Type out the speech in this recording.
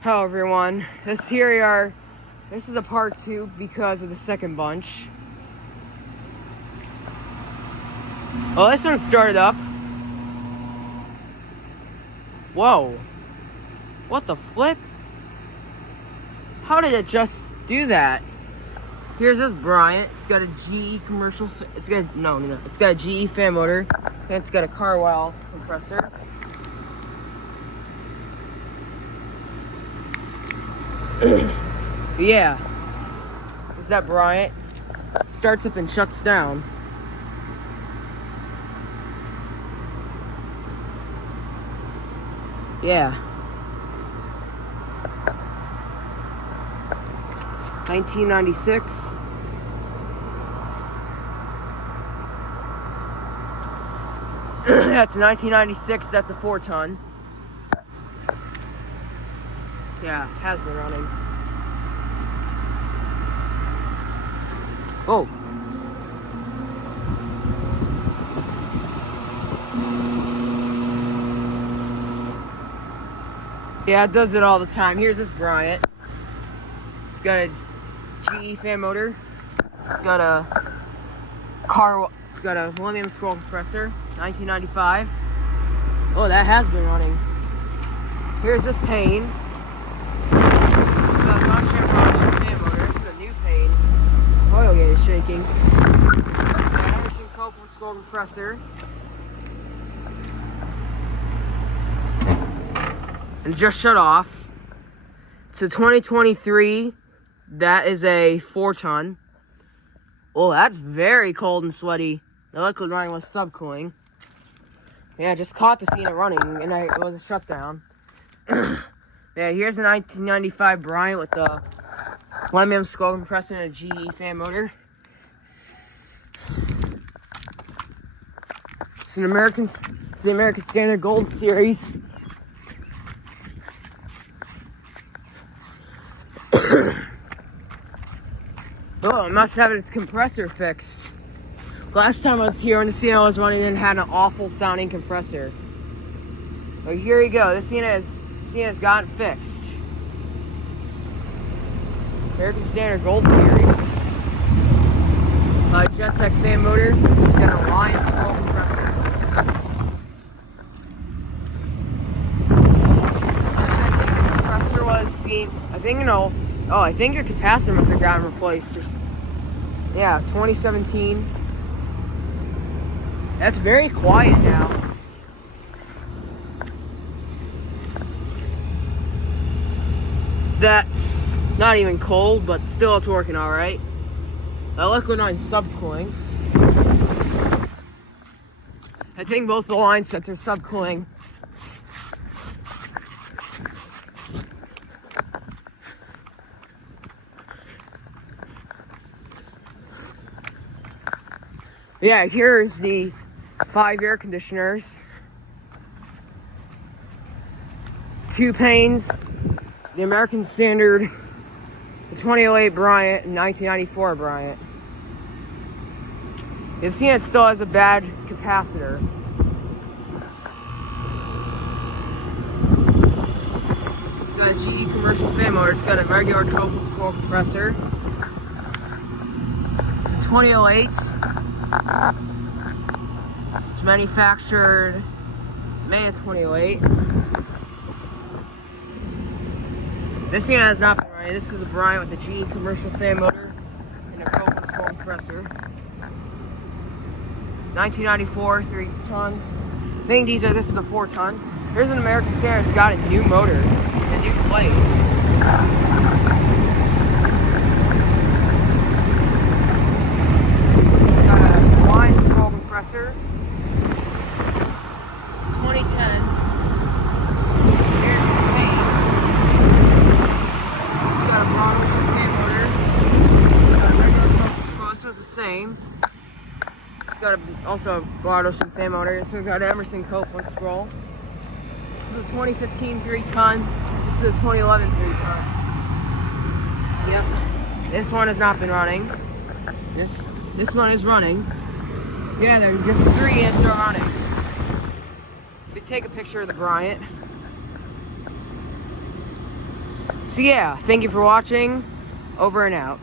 Hello everyone, this is a part 2 because of the second bunch. Oh, this one started up. Whoa. What the flip? How did it just do that? Here's this Bryant. It's got a GE commercial, it's got a GE fan motor, and it's got a Carwell compressor. Yeah, is that Bryant? Starts up and shuts down. Yeah. 1996. That's 1996. That's a 4-ton. Yeah, has been running. Oh. Yeah, it does it all the time. Here's this Bryant. It's got a GE fan motor. It's got a aluminum scroll compressor. 1995. Oh, that has been running. Here's this Payne. It's got a Rocksham fan motor. This is a new Payne. Oil gate is shaking. Emerson Copeland scroll compressor. And just shut off. It's a 2023. That is a 4-ton. Oh, that's very cold and sweaty. The liquid running was subcooling. Yeah, just caught the scene of running, and it was a shutdown. Yeah, here's a 1995 Bryant with the aluminum scroll compressor and a GE fan motor. It's the American Standard Gold Series. Oh, it must have its compressor fixed. Last time I was here when the Sienna was running and had an awful sounding compressor. But here you go. This Sienna's gotten fixed. American Standard Gold Series. Jet-Tech fan motor. It's got a Lion scroll compressor. I think your capacitor must have gotten replaced. Yeah, 2017. That's very quiet now. That's not even cold, but still it's working alright. The liquid line's subcooling. I think both the line sets are subcooling. Yeah, here's the 5 air conditioners. 2 Paynes, the American Standard, the 2008 Bryant, and 1994 Bryant. You see, it still has a bad capacitor. It's got a GE commercial fan motor. It's got a regular Copeland scroll compressor. It's a 2008. It's manufactured May of 2008. This unit has not been running. This is a Bryant with a GE commercial fan motor and a Copeland scroll compressor. 1994, 3-ton. I think this is a 4-ton. Here's an American Standard. It's got a new motor and new blades. Compressor. 2010. Here's this Payne. It's got a broad ocean fan motor. It's got a regular Copeland scroll. This one's the same. It's got also a broad ocean fan motor. This one's got an Emerson Copeland scroll. This is a 2015 3-ton. This is a 2011 3-ton. Yep. This one has not been running. This one is running. Yeah, there's just 3 ants are running. We take a picture of the Bryant. So yeah, thank you for watching. Over and out.